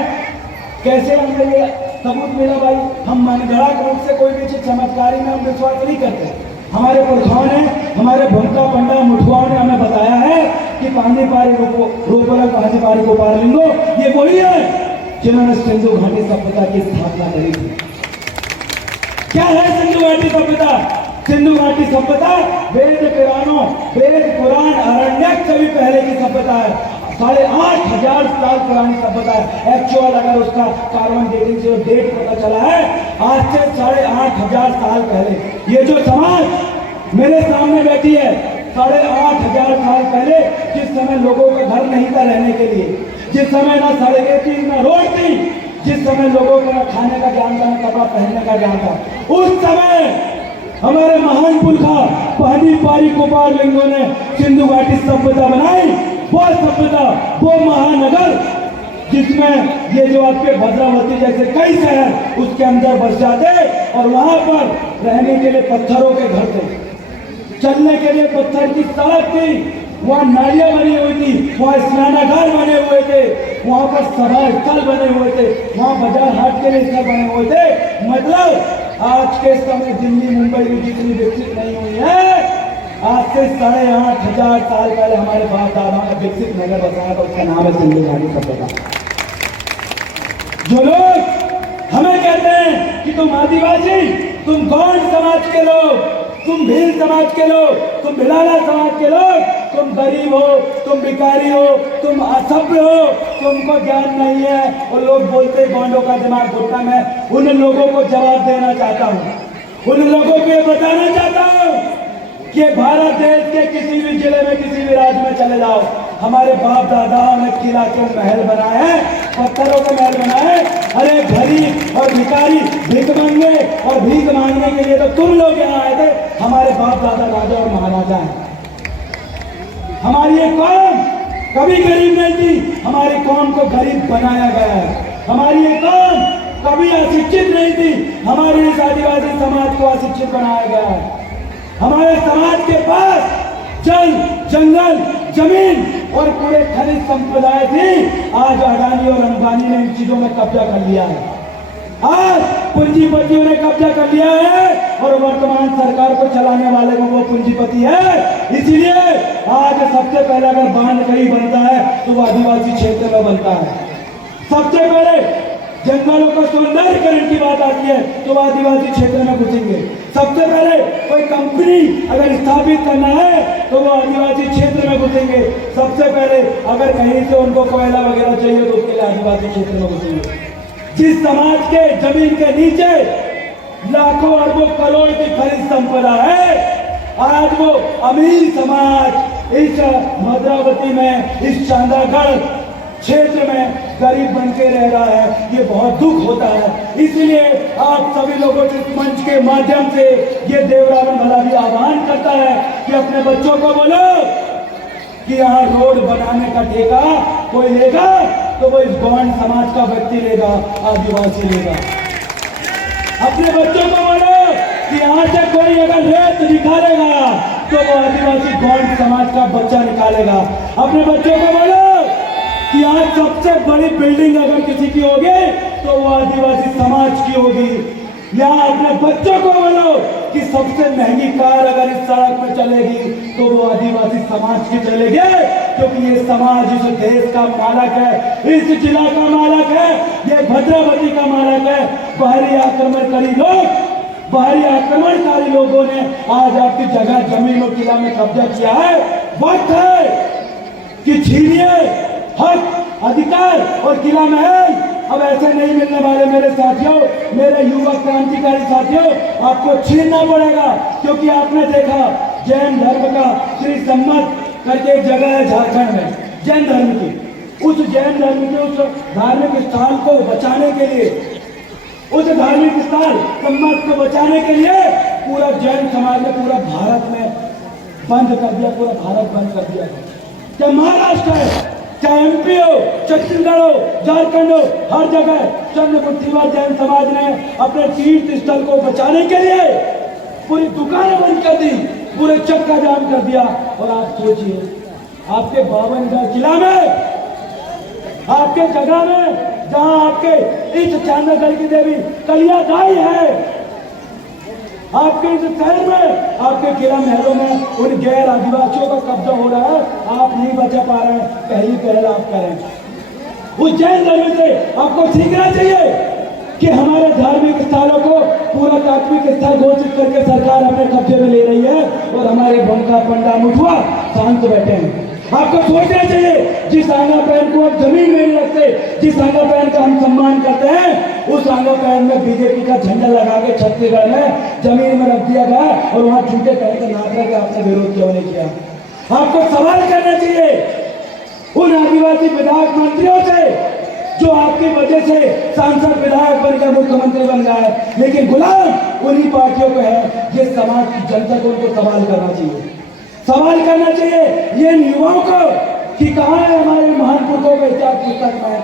कैसे हमें ये सबूत मिला भाई? हम मनगढ़ा रूप से कोई भी चीज चमत्कारी में हम विश्वास नहीं करते। हमारे पुरखाओं ने, हमारे भूमका पंडा मुठुआओं ने हमें बताया है कि पानीपारी रूपलाल पानीपाल गोपाल लिंगो ये वही है जिन्होंने सिंधु घाटी सभ्यता की स्थापना करी थी। क्या है सिंधु घाटी सभ्यता? सिंधु घाटी सभ्यता वेद पुराणों, वेद पुराण अरण्यक से भी पहले की सभ्यता है। 8,500 साल पुरानी सभ्यता है। एक्चुअल अगर उसका कार्बन डेटिंग से डेट पता चला है आज से 8,500 साल पहले। ये जो समाज मेरे सामने बैठी है 8,500 साल पहले, जिस समय लोगों का घर नहीं था रहने के लिए, जिस समय ना सड़कें थी ना रोड थी, जिस समय लोगों को ना खाने का ज्ञान था ना कपड़ा पहनने का ज्ञान था, उस समय हमारे महान पुरखा पहली पारी गोपाल लिंगो ने सिंधु घाटी सभ्यता बनाई। वो सभ्यता, वो महानगर जिसमें ये जो आपके भद्रावती जैसे कई शहर उसके अंदर बस जाते और वहां पर रहने के लिए पत्थरों के घर थे, चलने के लिए पत्थर की सड़क थी, वहाँ नालियां बनी हुई थी, वहाँ स्नानागार बने हुए थे, वहाँ पर सभा स्थल बने हुए थे, वहाँ बाजार हाट के लिए स्थल बने हुए थे। मतलब आज के समय दिल्ली मुंबई में जितनी विकसित नहीं हुई है, आज से 8,500 साल पहले हमारे बाप दादाओं ने विकसित नगर बताया था, उसका नाम है सिंधु घाटी सभ्यता। जो लोग हमें कहते हैं कि तुम आदिवासी, तुम गौंड समाज के लोग, तुम भील समाज के लोग, तुम भिलाला समाज के लोग, तुम गरीब हो, तुम भिखारी हो, तुम असभ्य हो, तुमको ज्ञान नहीं है, और लोग बोलते गौंडों का दिमाग घुटना में। उन लोगों को जवाब देना चाहता हूँ, उन लोगों को ये बताना चाहता हूँ कि भारत देश के किसी भी जिले में, किसी भी राज्य में चले जाओ, हमारे बाप दादाओं ने किला के महल बनाए हैं, पत्थरों के महल बनाए। अरे गरीब और भिखारी भीख मांगने और भीख मांगने के लिए तो तुम लोग यहाँ आए थे। हमारे बाप दादा राजा और महाराजा हैं। हमारी ये कौम कभी गरीब नहीं थी, हमारी कौम को गरीब बनाया गया है। हमारी ये कौम कभी अशिक्षित नहीं थी, हमारी इस आदिवासी समाज को अशिक्षित बनाया गया है। हमारे समाज के पास जल, जंगल, जमीन और पूरे खनिज संप्रदाय थी। आज अडानी और अंबानी ने इन चीजों में कब्जा कर लिया है। आज पूंजीपतियों ने कब्जा कर लिया है और वर्तमान सरकार को चलाने वाले को वो पूंजीपति है। इसलिए आज सबसे पहले अगर बांध कहीं बनता है तो वो आदिवासी क्षेत्र में बनता है। सबसे पहले जंगलों का सौंदर्यीकरण की बात आती है तो वो आदिवासी क्षेत्र में घुसेंगे। सबसे पहले कोई कंपनी अगर स्थापित करना है तो वो आदिवासी क्षेत्र में घुसेंगे। सबसे पहले अगर कहीं से उनको कोयला वगैरह चाहिए तो उसके लिए आदिवासी क्षेत्र में घुसेंगे। जिस समाज के जमीन के नीचे लाखों अरबों करोड़ की खनिज संपदा है, आज वो अमीर समाज इस भद्रावती में, इस चांदागढ़ क्षेत्र में गरीब बन के रह रहा है। ये बहुत दुख होता है। इसलिए आप सभी लोगों के मंच के माध्यम से ये देवरावन भला भी आह्वान करता है कि अपने बच्चों को बोलो कि यहाँ रोड बनाने का ठेका कोई लेगा तो वो इस गौंड समाज का व्यक्ति लेगा, आदिवासी लेगा। अपने बच्चों को बोलो कि यहाँ से कोई अगर रेत निकालेगा तो वो आदिवासी गौंड समाज का बच्चा निकालेगा। अपने बच्चों को बोलो कि आज सबसे बड़ी बिल्डिंग अगर किसी की होगी तो वो आदिवासी समाज की होगी। या अपने बच्चों को बोलो कि सबसे महंगी कार अगर इस सड़क में चलेगी तो वो आदिवासी समाज की चलेगी, क्योंकि ये समाज इस देश का मालक है, इस जिला का मालक है, ये भद्रावती का मालक है। बाहरी आक्रमणकारी लोगों ने आज आपकी जगह जमीन और किला में कब्जा किया है। वक्त है कि छीनिए हक, अधिकार और किला महल अब ऐसे नहीं मिलने वाले मेरे साथियों, मेरे युवा क्रांतिकारी साथियों। आपको छीनना पड़ेगा, क्योंकि आपने देखा जैन धर्म का श्री सम्मत करके एक जगह है झारखंड में, जैन धर्म की, उस जैन धर्म के उस धार्मिक स्थान को बचाने के लिए, उस धार्मिक स्थल सम्मत को बचाने के लिए पूरा जैन समाज ने पूरा भारत में बंद कर दिया, पूरा भारत बंद कर दिया। चाहे महाराष्ट्र है, चाहे एमपी हो, छत्तीसगढ़ हो, झारखंड हो, हर जगह चंद्रमुखीवाल जैन समाज ने अपने तीर्थ स्थल को बचाने के लिए पूरी दुकानें बंद कर दी, पूरे चक्का जाम कर दिया। और आप सोचिए, आपके 52 जिला में, आपके जगह में, जहां आपके इस चांदागढ़ की देवी कलिया दाई है, आपके इस शहर में, आपके किला महलों में उन गैर आदिवासियों का कब्जा हो रहा है, आप नहीं बचा पा रहे हैं। पहली पहल आप करें। उस जैन धर्म से आपको सीखना चाहिए कि हमारे धार्मिक स्थलों को पूरा तात्विक स्थल घोषित करके सरकार अपने कब्जे में ले रही है और हमारे बंका पंडा मुठुआ शांत बैठे हैं। आपको सोचना चाहिए, जिस आंगा पैन को आप जमीन में नहीं रखते, जिस आंगा पैन का हम सम्मान करते हैं, उस आंगा पैन में बीजेपी का झंडा लगा के छत्तीसगढ़ में जमीन में रख दिया गया और वहां झूठे पहन के नाच के आपने विरोध क्यों नहीं किया? आपको सवाल करना चाहिए उन आदिवासी विधायक मंत्रियों से जो आपकी वजह से सांसद विधायक बनकर मुख्यमंत्री बन गया है, लेकिन गुलाम उन्हीं पार्टियों को है। ये समाज की जनता को उनको सवाल करना चाहिए, सवाल करना चाहिए ये युवाओं को कि कहाँ है हमारे महान पुरखों का इतिहास पुस्तक में,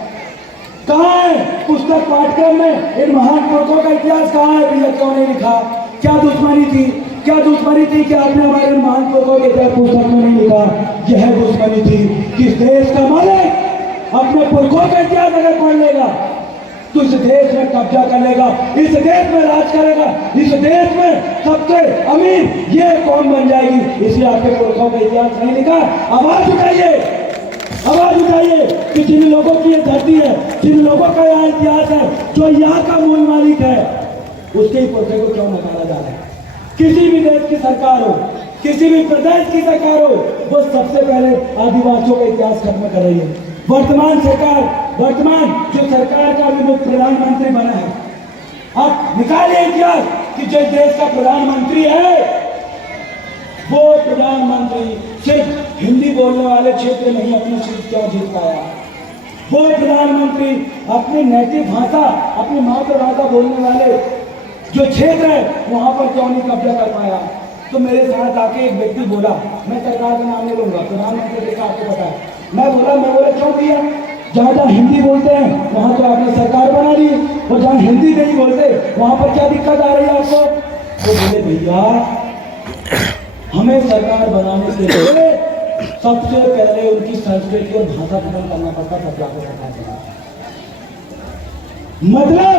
कहाँ है पुस्तक पाठ्यक्रम में इन महान पुरखों का इतिहास कहाँ है? भैया क्यों नहीं लिखा? क्या दुश्मनी थी? क्या दुश्मनी थी कि आपने हमारे महान पुरखों के इतिहास पुस्तक में नहीं लिखा? यह दुश्मनी थी कि इस देश का मालिक अपने पुरखों का इतिहास अगर पढ़ लेगा तो इस देश में कब्जा कर लेगा, इस देश में राज करेगा, इस देश में सबसे अमीर ये कौन बन जाएगी। इसलिए आपके पुरखों का इतिहास नहीं लिखा। आवाज उठाइए, आवाज उठाइए कि जिन लोगों की ये धरती है, जिन लोगों का यहाँ इतिहास है, जो यहाँ का मूल मालिक है, उसके ही पुरखे को क्यों नकारा जा रहा है? किसी भी देश की सरकार हो, किसी भी प्रदेश की सरकार हो, वो सबसे पहले आदिवासियों का इतिहास खत्म कर रही है। वर्तमान जो सरकार का भी वो प्रधानमंत्री बना है, आप निकालिए इतिहास कि जिस देश का प्रधानमंत्री है वो प्रधानमंत्री सिर्फ हिंदी बोलने वाले क्षेत्र में ही अपनी सीट क्यों जीत पाया? वो प्रधानमंत्री अपनी नैतिक भाषा, अपनी मातृभाषा बोलने वाले जो क्षेत्र है वहां पर क्यों नहीं कब्जा कर पाया? तो मेरे साथ आके एक व्यक्ति बोला, मैं सरकार का नाम नहीं लूंगा, प्रधानमंत्री का आपको पता है, मैं बोला क्यों भैया, जहाँ जहाँ हिंदी बोलते हैं वहां तो आपने सरकार बना दी, और जहाँ हिंदी नहीं बोलते वहां पर क्या दिक्कत आ रही है आपको? तो बोले भैया हमें सरकार बनाने के लिए सबसे पहले उनकी संस्कृति और भाषा खत्म करना पड़ता, तब जाकर सरकार बना। मतलब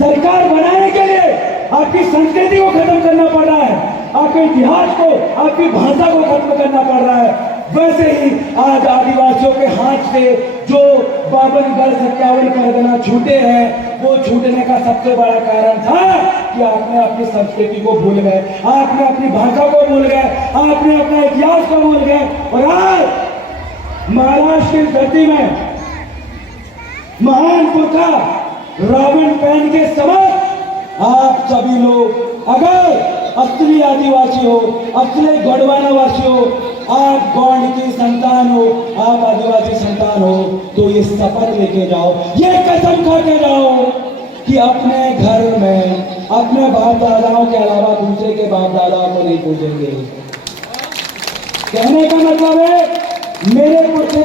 सरकार बनाने के लिए आपकी संस्कृति को खत्म करना पड़ रहा है, आपके इतिहास को, आपकी भाषा को खत्म करना पड़ रहा है। वैसे ही आज आदिवासियों के हाथ से जो 52 57 परगना छूटे हैं, वो छूटने का सबसे बड़ा कारण था कि आपने अपनी संस्कृति को भूल गए, आपने अपनी भाषा को भूल गए, आपने अपने इतिहास को भूल गए। और आज महाराष्ट्र की धरती में महान पुरखा रावण पैन के समय आप सभी लोग अगर असली आदिवासी हो, असली गोंडवाना वासी हो, आप गोंड की संतान हो, आप आदिवासी संतान हो, तो ये शपथ लेके जाओ, ये कसम खा के जाओ कि अपने घर में अपने बाप दादाओं के अलावा दूसरे के बाप दादाओं को नहीं पूजेंगे। कहने का मतलब है मेरे पुरखे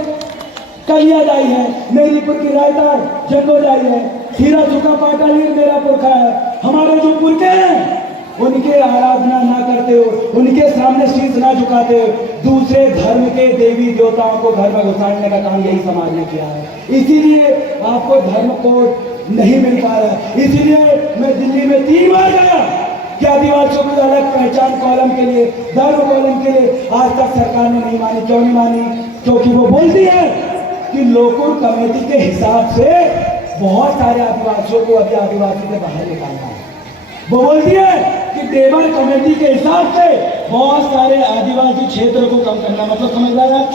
कलिया दाई है, मेरी पुरखी रायतार जंगो दाई है, हीरा सुखा पाटालीर मेरा पुरखा है। हमारे जो पुरखे हैं उनके आराधना ना करते हो, उनके सामने शीश ना झुकाते हो, दूसरे धर्म के देवी देवताओं को घर में घुसाने का काम यही समाज ने किया है। इसीलिए आपको धर्म कोड नहीं मिल पा रहा है। इसीलिए मैं दिल्ली में 3 बार गया कि आदिवासियों को अलग पहचान कॉलम के लिए, धर्म कॉलम के लिए आज तक सरकार ने नहीं मानी। क्यों नहीं मानी? क्योंकि वो बोलती है कि लोकल कमेटी के हिसाब से बहुत सारे आदिवासियों को अभी आदिवासी से बाहर निकालना है। वो बोलती है कि टेबल कमेटी के हिसाब से बहुत सारे आदिवासी क्षेत्रों को कम करना। मतलब समझ रहा है,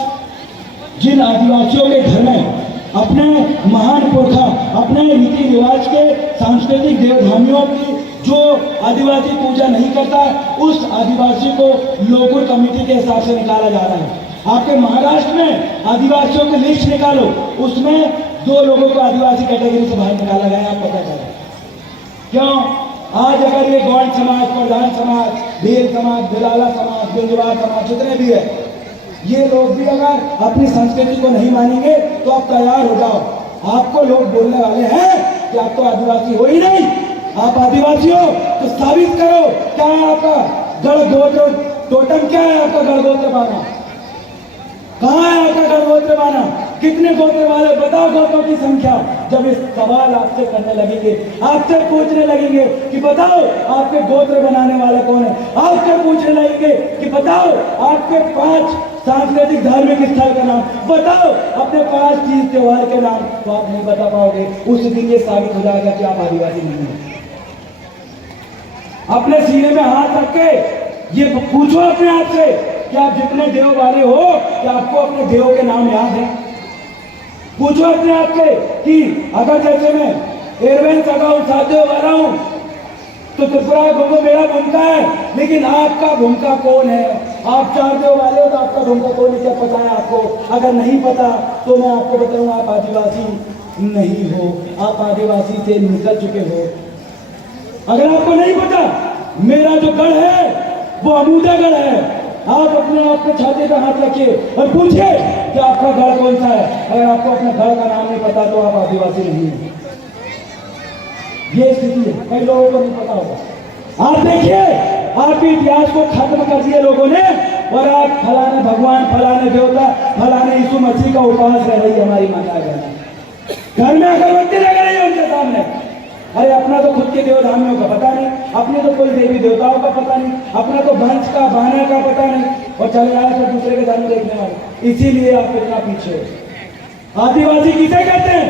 जिन आदिवासियों के घर में अपने महान पुरखा, अपने रीति रिवाज के सांस्कृतिक देवधामियों की जो आदिवासी पूजा नहीं करता, उस आदिवासी को लोकल कमेटी के हिसाब से निकाला जा रहा है। आपके महाराष्ट्र में आदिवासियों की लिस्ट निकालो, उसमें 2 लोगों को आदिवासी कैटेगरी से बाहर निकाला गया है। आप पता करें क्यों? आज अगर ये गौड़ समाज, प्रधान समाज, भील समाज, भिलाला समाज, बिंजवार समाज जितने भी है, ये लोग भी अगर अपनी संस्कृति को नहीं मानेंगे तो आप तैयार हो जाओ। आपको लोग बोलने वाले हैं कि आप तो आदिवासी हो ही नहीं, आप आदिवासी हो तो साबित करो। क्या है आपका गढ़ गोत्र टोटम? क्या है आपका गढ़ गोत्र बाना? कहाँ है आपका गढ़ गोत्र बाना? कितने गोत्र वाले बताओ, गोत्रों की संख्या। जब इस सवाल आपसे करने लगेंगे, आपसे पूछने लगेंगे कि बताओ आपके गोत्र बनाने वाले कौन है, आपसे पूछने लगेंगे कि बताओ आपके 5 सांस्कृतिक धार्मिक स्थल का नाम बताओ, अपने 5 तीज त्योहार के नाम, तो आप नहीं बता पाओगे। उस दिन ये साबित हो जाएगा कि आप आदिवासी नहीं हैं। अपने सीने में हाथ रख के ये पूछो अपने आप से कि आप जितने देव वाले हो, क्या आपको अपने देव के नाम याद है? पूछो अपने आप से कि अगर जैसे मैं एयरवेन सगाऊ साधे वाला हूं तो त्रिपुरा घूमो मेरा भूमिका है, लेकिन आपका भूमिका कौन है? आप 4 देव वाले हो तो आपका भूमिका कौन है? क्या पता है आपको? अगर नहीं पता तो मैं आपको बताऊंगा, आप आदिवासी नहीं हो, आप आदिवासी से निकल चुके हो। अगर आपको नहीं पता, मेरा जो गढ़ है वो अमूदा गढ़ है। आप अपने आप के छाते पे हाथ रखिए और पूछिए कि आपका गढ़ कौन सा है। अगर आपको अपने गढ़ का नाम नहीं पता तो आप आदिवासी नहीं हैं। ये स्थिति है, कई लोगों को नहीं पता होगा। आप देखिए, आपके इतिहास को खत्म कर दिए लोगों ने, और आप फलाने भगवान, फलाने देवता, फलाने यीशु मसीह का उपवास कर रही है हमारी माता बहन। घर में अगरबत्ती लग रही है उनके सामने। अरे अपना तो खुद के देवधामियों का पता नहीं, अपने तो कोई देवी देवताओं का पता नहीं, अपना तो वंश का बाना का पता नहीं, और चले आए तो दूसरे के धर्म देखने वाले। इसीलिए आप इतना पीछे हो। आदिवासी किसे कहते हैं?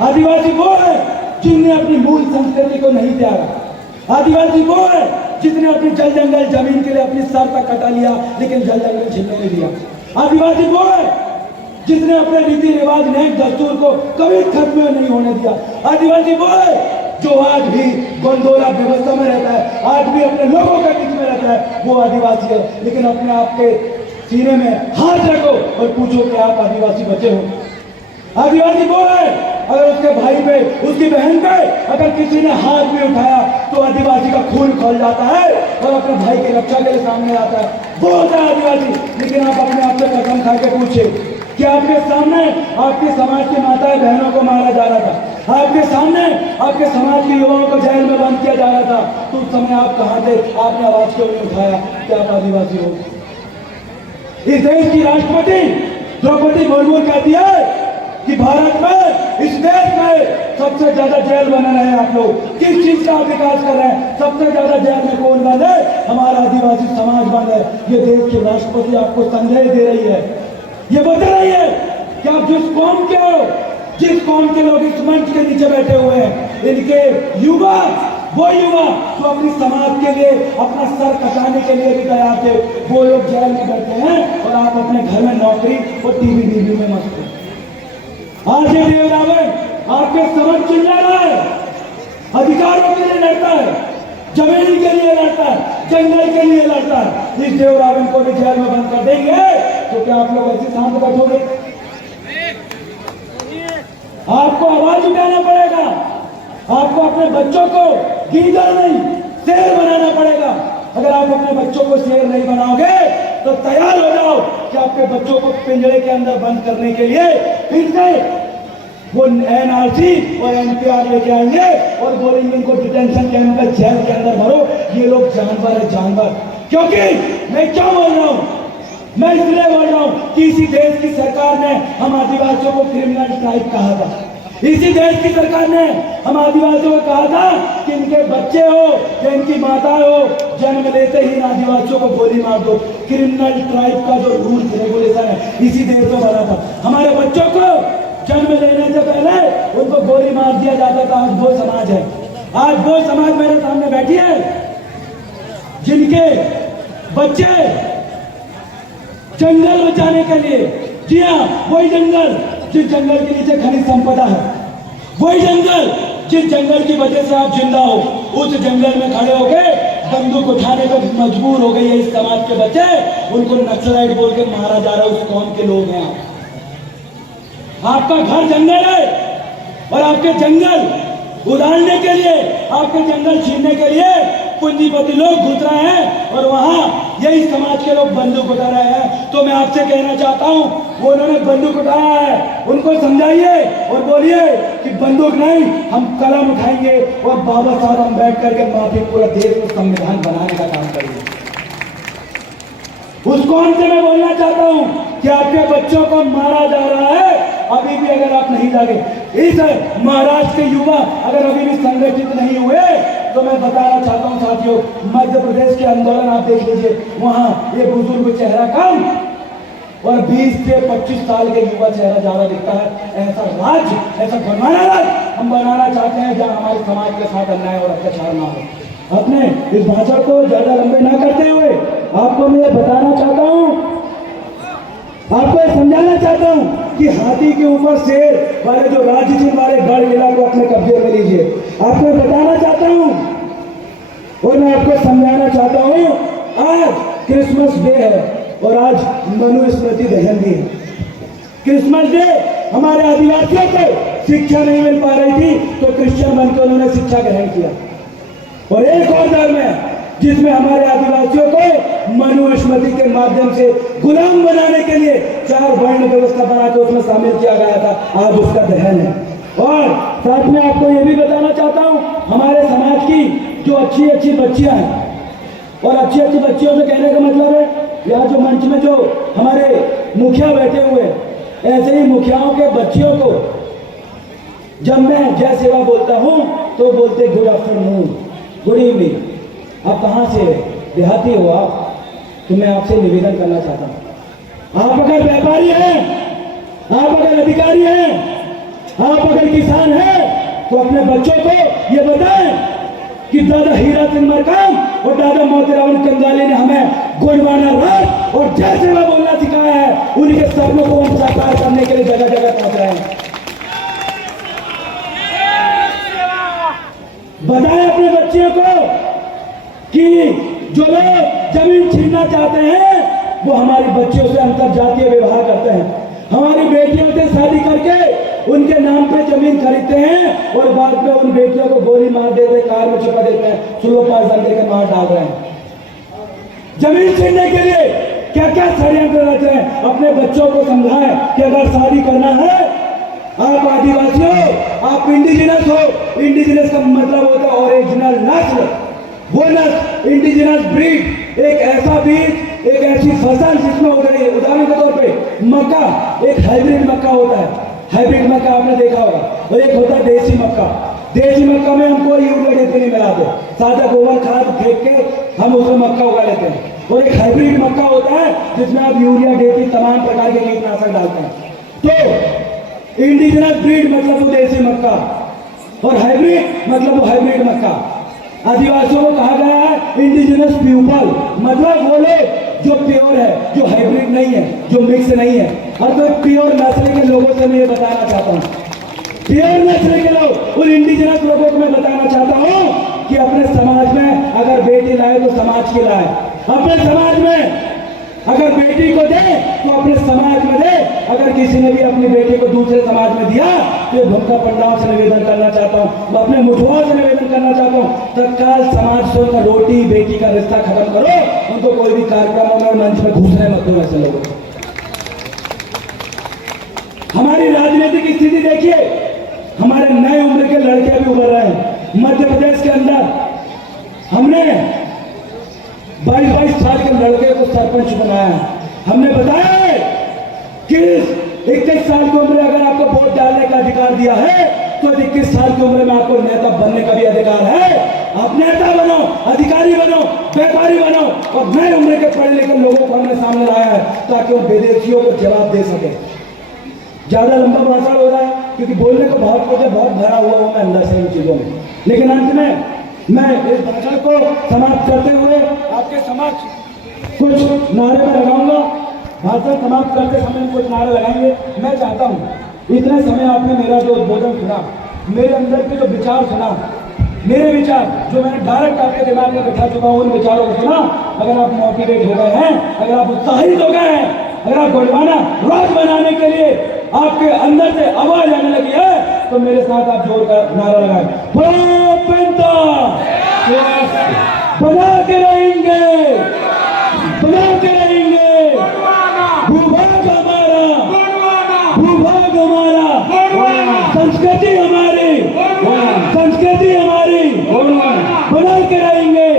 आदिवासी वो है जिनने अपनी मूल संस्कृति को नहीं त्यागा। आदिवासी वो है जिसने अपनी जल जंगल जमीन के लिए अपनी सर तक कटा लिया, लेकिन जल जंगल झिलने नहीं दिया। आदिवासी वो है जिसने अपने रीति रिवाज, न्याय, दस्तूर को कभी खत्म नहीं होने दिया। आदिवासी वो है जो आज भी गोंडोला व्यवस्था में रहता है, आज भी अपने लोगों के बीच में रहता है, वो आदिवासी है। लेकिन अपने आप के सीने में हाथ रखो और पूछो कि आप आदिवासी बचे हो। आदिवासी वो है अगर उसके भाई पे, उसकी बहन पे अगर किसी ने हाथ भी उठाया तो आदिवासी का खून खोल जाता है और अपने भाई की रक्षा के लिए सामने आता है, वो होता है आदिवासी। लेकिन आप अपने आप से कसम खा के पूछे कि आपके सामने आपके समाज की माताएं बहनों को मारा जा रहा था, आपके सामने आपके समाज के युवाओं को जेल में बंद किया जा रहा था, तो उस समय आप कहाँ थे? आपने आवाज क्यों नहीं उठाया कि आप आदिवासी हो? इस देश की राष्ट्रपति द्रौपदी मुर्मू कहती है कि भारत में, इस देश में सबसे ज्यादा जेल बना रहे हैं आप लोग। किस चीज का विकास कर रहे हैं? सबसे ज्यादा जेल में कौन बंद है? हमारा आदिवासी समाज बंद है। ये देश की राष्ट्रपति आपको संदेश दे रही है, ये बता रही है कि आप जिस कौम के हो, जिस कौम के लोग इस मंच के नीचे बैठे हुए हैं, इनके युवा, वो युवा जो अपनी समाज के लिए अपना सर कटाने के लिए भी तैयार थे, वो लोग जेल में बैठे हैं और आप अपने घर में नौकरी और टीवी वीवी में मस्त हो। आज ये देव रावण आपके समझ चिल्ला रहा है, अधिकारों के लिए लड़ता है, जमीन के लिए लड़ता है, जंगल के लिए लड़ता है। इस देव रावण को भी जेल में बंद कर देंगे तो क्या आप लोग ऐसे शांत बैठोगे? आपको आवाज उठाना पड़ेगा, आपको अपने बच्चों को गीदड़ नहीं शेर बनाना पड़ेगा। अगर आप अपने बच्चों को शेर नहीं बनाओगे तो तैयार हो जाओ कि आपके बच्चों को पिंजरे के अंदर बंद करने के लिए फिर से वो एनआरसी और एनपीआर लेके आएंगे और बोलेंगे इनको डिटेंशन कैंप में जेल के अंदर भरो, ये लोग जानवर है जानवर। क्योंकि मैं क्या बोल रहा हूं, मैं इसलिए बोल रहा हूं कि इसी देश की सरकार ने हम आदिवासियों को क्रिमिनल ट्राइब कहा था। इसी देश की सरकार ने हम आदिवासियों को कहा था कि इनके बच्चे हो या इनकी माताएं हो, जन्म लेते ही इन आदिवासियों को गोली मार दो। क्रिमिनल ट्राइब का जो रूल्स रेगुलेशन है इसी देश में बना था। हमारे बच्चों को जन्म लेने से पहले उनको गोली मार दिया जाता था। आज वो समाज है, आज वो समाज मेरे सामने बैठी है जिनके बच्चे जंगल बचाने के लिए, जी हाँ वही जंगल जिस जंगल के नीचे खनिज संपदा है, वही जंगल जिस जंगल की वजह से आप जिंदा हो, उस जंगल में खड़े होके बंदूक उठाने पर मजबूर हो गई है इस समाज के बच्चे। उनको नक्सलाइट बोल के मारा जा रहा है। उस कौम के लोग हैं आपका घर जंगल है और आपके जंगल उड़ाने के लिए, आपके जंगल छीनने के लिए पूंजीपति लोग घुस रहे हैं और वहां यही समाज के लोग बंदूक उठा रहे हैं। तो मैं आपसे कहना चाहता हूं, वो उन्होंने बंदूक उठाया है, उनको समझाइए और बोलिए कि बंदूक नहीं, हम कलम उठाएंगे और बाबा साहब अम्बेडकर के माफी पूरा देश को संविधान बनाने का काम करेंगे। उस कौन से मैं बोलना चाहता हूं कि आपके बच्चों को मारा जा रहा है, अभी भी अगर आप नहीं जागे, इस महाराष्ट्र के युवा अगर अभी भी संगठित नहीं हुए, तो मैं बताना चाहता हूं साथियों, मध्य प्रदेश के आंदोलन आप देख लीजिए, वहां ये बुजुर्ग चेहरा कम और 20 से 25 साल के युवा चेहरा ज्यादा दिखता है। ऐसा राज्य, ऐसा बनवाना राज्य हम बनाना चाहते हैं जहां हमारे समाज के साथ अन्याय और अत्याचार ना हो। अपने इस भाषण को ज्यादा लंबे ना करते हुए आपको मैं बताना चाहता हूं, आपको समझाना चाहता हूं कि हाथी के ऊपर शेर वाले जो राज्य जिन वाले गढ़ किला को अपने कब्जे में लीजिए। आपको बताना चाहता हूं और मैं आपको समझाना चाहता हूं, आज क्रिसमस डे है और आज मनुस्मृति दहन भी है। क्रिसमस डे हमारे आदिवासियों को शिक्षा नहीं मिल पा रही थी तो क्रिश्चियन बनकर उन्होंने शिक्षा ग्रहण किया। और एक और धर्म है जिसमें हमारे आदिवासियों को मनुस्मृति के माध्यम से गुलाम बनाने के लिए 4 वर्ण व्यवस्था बनाकर उसमें शामिल किया गया था। आज उसका दहन है। और साथ में आपको यह भी बताना चाहता हूं, हमारे समाज की जो अच्छी अच्छी बच्चियां हैं, और अच्छी अच्छी बच्चियों से कहने का मतलब है यहाँ जो मंच में जो हमारे मुखिया बैठे हुए, ऐसे ही मुखियाओं के बच्चियों को जब मैं जय सेवा बोलता हूं तो बोलते गुड आफ्टरनून, गुड इवनिंग। आप कहाँ से देहाती हो आप, तो मैं आपसे निवेदन करना चाहता हूं, आप अगर व्यापारी हैं, आप अगर अधिकारी हैं, आप अगर किसान हैं, तो अपने बच्चों को ये बताएं कि दादा हीरा सिंह मरकाम और दादा मोतीराम कंगाली ने हमें गुणवाना राज और जय सेवा बोलना सिखाया है। उनके सपनों को हम साकार करने के लिए जगह जगह पहुंच रहे हैं। बताएं अपने बच्चों को कि जो लोग जमीन छीनना चाहते हैं वो हमारी बच्चियों से अंतरजातीय व्यवहार करते हैं, हमारी बेटियों से शादी करके उनके नाम पे जमीन खरीदते हैं और बाद में उन बेटियों को गोली मार देते, कार में छिपा देते हैं, सुलो पायसन देकर मार डाल रहे हैं। जमीन छीनने के लिए क्या क्या षड्यंत्र रच रहे हैं। अपने बच्चों को समझाएं कि अगर शादी करना है, आप आदिवासी हो, आप इंडिजिनस हो, इंडिजिनस का मतलब होता है ओरिजिनल नस्ल, वो नस्ल इंडिजिनस ब्रीड, एक ऐसा बीज, एक ऐसी फसल जिसमें उग रही है। उदाहरण के तौर पे मक्का, एक हाइब्रिड मक्का होता है, हाइब्रिड मक्का आपने देखा होगा, और एक होता है देसी मक्का। देसी मक्का में हम कोई यूरिया डीएपी नहीं मिलाते, सादा गोबर खाद फेंक के हम उसमें मक्का उगा लेते हैं। और एक हाइब्रिड मक्का होता है जिसमें आप यूरिया डीएपी तमाम प्रकार के कीटनाशक डालते हैं। तो इंडिजिनस ब्रीड मतलब वो देसी मक्का और हाइब्रिड मतलब वो हाइब्रिड मक्का। आदिवासियों को कहा गया है इंडिजिनस पीपल, मतलब वो लोग जो प्योर है, जो हाइब्रिड नहीं है, जो मिक्स नहीं है। और तो प्योर नस्ल के लोगों से मैं ये बताना चाहता हूँ, प्योर नस्ल के लोग, उन इंडिजिनस लोगों को मैं बताना चाहता हूँ कि अपने समाज में अगर बेटी लाए तो समाज की लाए, अपने समाज में अगर बेटी को दे तो अपने समाज में दे। अगर किसी ने भी अपनी बेटी को दूसरे समाज में दिया तो भक्का पंडाओं से निवेदन करना चाहता हूँ, मैं अपने मुठुआओं से निवेदन करना चाहता हूँ, तत्काल समाज से उनका रोटी बेटी का रिश्ता खत्म करो। उनको कोई भी कार्यक्रमों में मंच में घुसने मत दो ऐसे लोगों को। हमारी राजनीति की स्थिति देखिए, हमारे नए उम्र के लड़के भी उभर रहे हैं। मध्य प्रदेश के अंदर हमने 22 साल के लड़के को सरपंच बनाया है। हमने बताया है कि 21 साल की उम्र में अगर आपको वोट डालने का अधिकार दिया है तो 21 साल की उम्र में आपको नेता बनने का भी अधिकार है। आप नेता बनो, अधिकारी बनो, व्यापारी बनो, और नए उम्र के पढ़े लिखे लोगों को हमने सामने लाया है ताकि वो विदेशियों को जवाब दे सके। ज्यादा लंबा भाषण हो रहा है क्योंकि बोलने को बहुत भरा हुआ हूं मैं अंदर से इन चीजों में, लेकिन अंत में मैं इस भाषण को समाप्त करते हुए आपके समक्ष कुछ नारे में लगाऊंगा। भाषण समाप्त करते समय कुछ नारे लगाएंगे। मैं चाहता हूं इतने समय आपने मेरा जो उद्बोधन सुना, मेरे अंदर के जो विचार सुना, मेरे विचार जो मैंने डायरेक्ट आपके दिमाग में बैठा चुका हूं, उन विचारों को सुना। अगर आप मोटिवेट हो गए हैं, अगर आप उत्साहित हो गए हैं, अगर आप गोंडवाना राज बनाने के लिए आपके अंदर से आवाज आने लगी है तो मेरे साथ आप जोर का नारा लगाएं, बना के रहेंगे, बना के रहेंगे, भूभाग हमारा, भूभाग हमारा, संस्कृति हमारी, संस्कृति हमारी, बना के रहेंगे।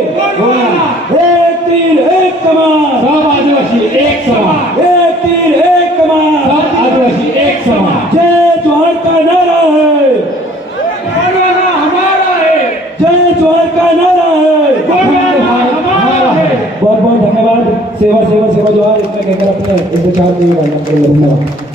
एक तीर एक कमान, सब आदिवासी एक समान, एक तीर एक कमान, सब आदिवासी एक समान। जय जोहर का नारा है, गोंडवाना हमारा है, जय जोहर का नारा है, गोंडवाना हमारा है। बहुत बहुत धन्यवाद। सेवा सेवा सेवा जोहर, इसमें कहकर अपने इस विचार को धन्यवाद।